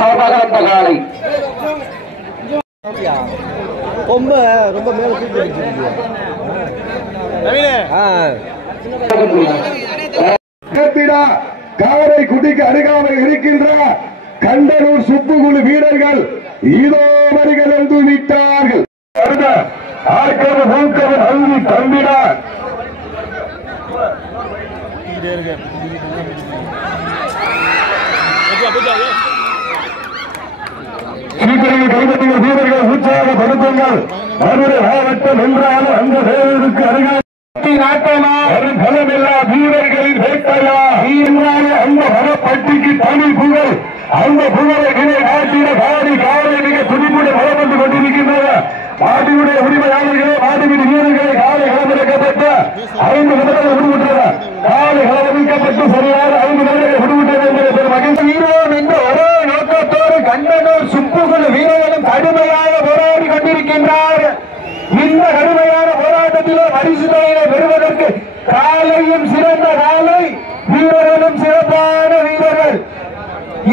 சார்பாக அந்த காலை ரொம்ப ரொம்ப மேல காரைக்குடிக்கு அருகாமல் இருக்கின்ற கண்டனூர் சுப்புகுழு வீரர்கள் இதோ வருகள் எழுந்து விட்டார்கள். தம்பினார் வீரர்கள் உற்சாகப்படுத்துங்கள். மதுரை மாவட்டம் என்றாலும் அந்த தேவருக்கு அருகாமல் பலமில்லா வீரர்களின் வேட்டையா அந்த வனப்பட்டிக்கு தமிழ் புகழ் அந்த புகழை நிலை நாட்டின காடி காலை மிக துடிப்புடன் வளம் வந்து கொண்டிருக்கின்றன. மாட்டினுடைய உரிமையாளர்களே மாட்டுவின் வீரர்களை காலை களமிறக்கப்பட்ட 5 நிமிடங்கள் விடுவிட்டன. காலை களமிறக்கப்பட்டு சரியாக 5 நிமிடங்கள் விடுவிட்டது என்பதை மகிழ்ச்சி வீரோம் என்ற ஒரே நோக்கத்தோடு கண்டனூர் சுப்புகுழு வீரர்களும் கடுமையாக போராடி கொண்டிருக்கின்றார். இந்த கடுமையான போராட்டத்திலே பரிசு தொகையை பெறுவதற்கு காலையும் சிறந்த காலை வீரர்களும் சிறப்பான வீரர்கள்.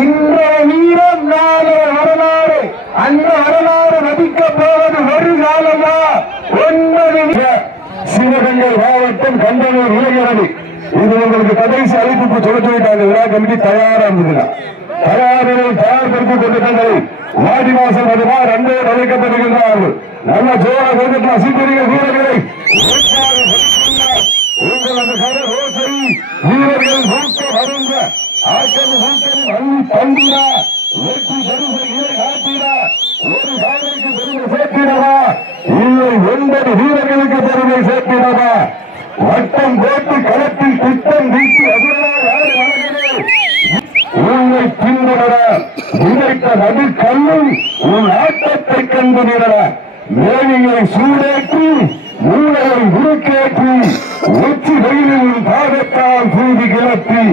இன்றைய வீரம் நாளை வரலாறு. அந்த வரலாறு மதிக்கப் போவது ஒரு காலையா 9 சிவகங்கை மாவட்டம் கண்டனூர் இளைஞரணி. இது உங்களுக்கு கடைசி அழைப்பு சொல்லிவிட்டாங்க. விழா கமிட்டி தயாரா இருந்ததுன்னா தயார்படுத்திக் கொண்ட தங்களை வாடி மாசம் வருமாறு அன்பே அழைக்கப்படுகின்றார்கள். நல்ல ஜோர கொடுக்கலாம் சீக்கிரிய வீரர்களை உங்களது கடலோசை வீரர்கள் ஊக்க வருங்க ஆக்கம் ஊக்கம் அள்ளி தந்திரா வெற்றி பெருமை இதை காட்டினா ஒரு காலைக்கு பெருமை சேர்த்தினவா இல்லை 9 வீரர்களுக்கு பெருமை சேர்த்தினவா வட்டம் போட்டு களத்தில் திட்டம் வீட்டு உன்னை பின்தொடர நினைத்த நடுக்கல்லும் உன் ஆட்டத்தை கண்டு நிற மேனியை சூடேற்றி மூளையை உருக்கேற்றி உச்சி வெயிலில் உன் பாதத்தால் பூதி கிளப்பி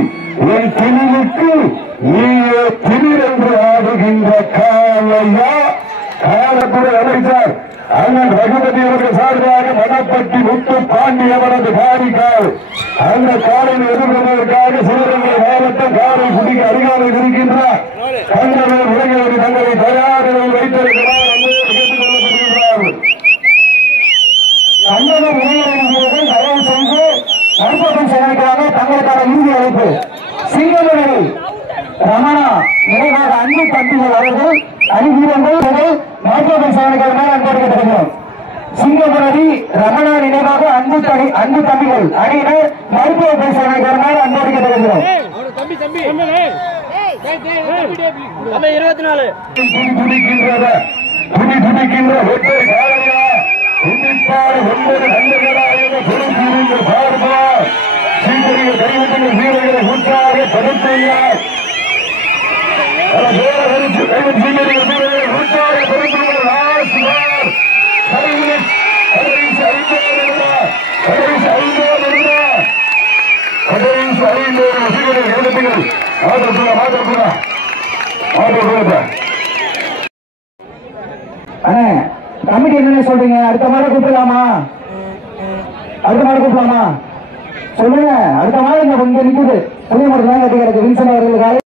என் திணிவுக்கு நீயே திடீரென்று ஆடுகின்ற காலையா காலத்துறை அமைச்சர் அண்ணன் ரகுபதி அவர்கள் சார்பாக மணப்பட்டி முத்து பாண்டி அவரது காரிக்கால் அந்த காலையில் எதிர்கொள்வதற்காக சிவகங்கை மாவட்டம் காரைக்குடிக்கு அருகாமையில் இருக்கின்றார். கண்டனூர் இளைஞர்கள் தங்களை தயார் நிலையில் வைத்திருக்கிறார் கேட்டுக் கொள்ளப்படுகின்றார்கள். கண்டனூர் இளைஞர்கள் தயவு செய்து நண்பர்கள் செலவிற்காக தங்களுக்கான இறுதி அழைப்பு சிங்கமணி ரமணா நினைவாக அன்பு தம்பிகள் அவர்கள் அறிவீரர்கள் நண்பர்கள் செலவிற்காக அன்பளிக்கப்படுகிறோம். சிங்கமணி ரமணா நினைவாக அன்பு தம்பிகள் அணியினர் மருத்துவ பேசுவதற்காக அன்பளிக்கப்படுகிறோம். துடிக்கின்ற ஒற்றை காலையா துடிப்பாடு 9 கண்டங்களாக பொறுப்பிருந்த பார்ப்பா சீக்கிரிய கைவிட்டுள்ள வீரர்களை உற்சாகப்படுத்தினார். கமிட்டி என்ன சொல்றீங்க? அடுத்த மாதிரி கூப்பிடலாமா? சொல்லுங்க. அடுத்த மாதிரி இங்க நிக்குது புதிய மட்டும் தான் கட்டி கிடக்கு வின்சன் அவர்களுக்காக